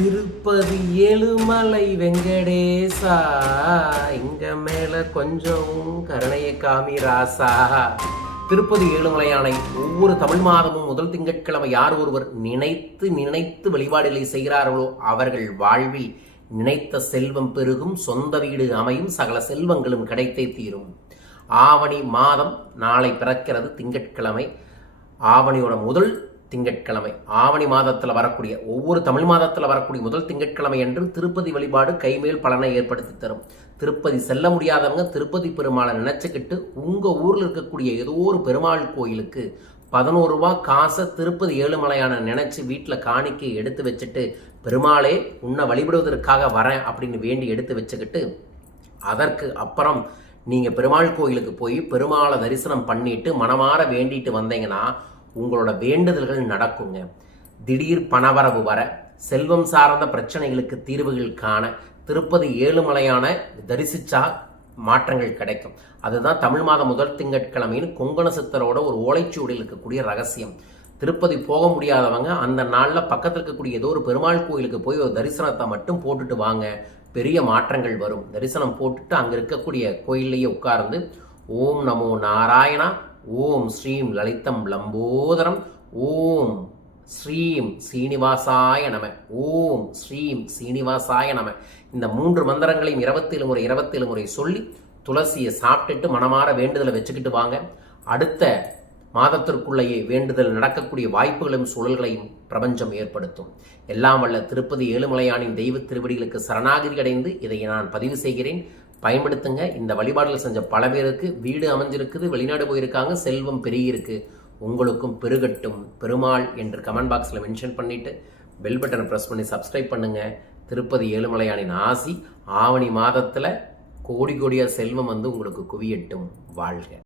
திருப்பதி ஏழுமலை வெங்கடேசா. இங்க மேல கொஞ்சம் கருணைய காமி ராசா. திருப்பதி ஏழுமலையானை ஒவ்வொரு தமிழ் மாதமும் முதல் திங்கட்கிழமை யார் ஒருவர் நினைத்து நினைத்து வழிபாடுகளை செய்கிறார்களோ அவர்கள் வாழ்வில் நினைத்த செல்வம் பெருகும் சொந்த வீடு அமையும் சகல செல்வங்களும் கிடைத்தே தீரும். ஆவணி மாதம் நாளை பிறக்கிறது திங்கட்கிழமை. ஆவணியோட முதல் திங்கட்கிழமை. ஆவணி மாதத்தில் வரக்கூடிய ஒவ்வொரு தமிழ் மாதத்தில் வரக்கூடிய முதல் திங்கட்கிழமை என்று திருப்பதி வழிபாடு கைமேல் பலனை ஏற்படுத்தி தரும். திருப்பதி செல்ல முடியாதவங்க திருப்பதி பெருமாளை நினச்சிக்கிட்டு உங்கள் ஊரில் இருக்கக்கூடிய ஏதோ ஒரு பெருமாள் கோயிலுக்கு பதினோரு ரூபா காசை திருப்பதி ஏழுமலையான நினச்சி வீட்டில் காணிக்கை எடுத்து வச்சுட்டு பெருமாளே உன்னை வழிபடுவதற்காக வரேன் அப்படின்னு வேண்டி எடுத்து வச்சுக்கிட்டு அதற்கு அப்புறம் நீங்கள் பெருமாள் கோயிலுக்கு போய் பெருமாளை தரிசனம் பண்ணிட்டு மனமாற வேண்டிட்டு வந்தீங்கன்னா உங்களோட வேண்டுதல்கள் நடக்குங்க. திடீர் பணவரவு வர செல்வம் சார்ந்த பிரச்சனைகளுக்கு தீர்வுகள் காண திருப்பதி ஏழுமலையான தரிசிச்சா மாற்றங்கள் கிடைக்கும். அதுதான் தமிழ் மாதம் முதல் திங்கட்கிழமையின் கொங்கண சித்தரோட ஒரு ஓலைச்சுவடியில் இருக்கக்கூடிய ரகசியம். திருப்பதி போக முடியாதவங்க அந்த நாளில் பக்கத்தில் இருக்கக்கூடிய ஏதோ ஒரு பெருமாள் கோயிலுக்கு போய் ஒரு தரிசனத்தை மட்டும் போட்டுட்டு வாங்க. பெரிய மாற்றங்கள் வரும். தரிசனம் போட்டுட்டு அங்கே இருக்கக்கூடிய கோயில்லையே உட்கார்ந்து ஓம் நமோ நாராயணா ஓம் ஸ்ரீம் லலிதம் லம்போதரம் ஓம் ஸ்ரீம் சீனிவாசாய நம ஓம் ஸ்ரீம் சீனிவாசாய நம. இந்த மூன்று மந்திரங்களையும் இருபத்தேழு முறை இருபத்தேழு முறை சொல்லி துளசியை சாப்பிட்டுட்டு மனமாற வேண்டுதலை வச்சுக்கிட்டு வாங்க. அடுத்த மாதத்திற்குள்ளேயே வேண்டுதல் நடக்கக்கூடிய வாய்ப்புகளையும் சூழல்களையும் பிரபஞ்சம் ஏற்படுத்தும். எல்லாம் வல்ல திருப்பதி ஏழுமலையானின் தெய்வ திருவடிகளுக்கு சரணாகிரி அடைந்து இதை நான் பதிவு செய்கிறேன். பயன்படுத்துங்க. இந்த வழிபாடுகள் செஞ்ச பல பேருக்கு வீடு அமைஞ்சிருக்குது வெளிநாடு போயிருக்காங்க செல்வம் பெருகியிருக்கு. உங்களுக்கும் பெருகட்டும். பெருமாள் என்று கமெண்ட் பாக்ஸில் மென்ஷன் பண்ணிவிட்டு பெல் பட்டனை ப்ரெஸ் பண்ணி சப்ஸ்கிரைப் பண்ணுங்கள் திருப்பதி ஏழுமலையானின் ஆசி ஆவணி மாதத்தில் கோடி கோடியாக செல்வம் வந்து உங்களுக்கு குவியட்டும். வாழ்க.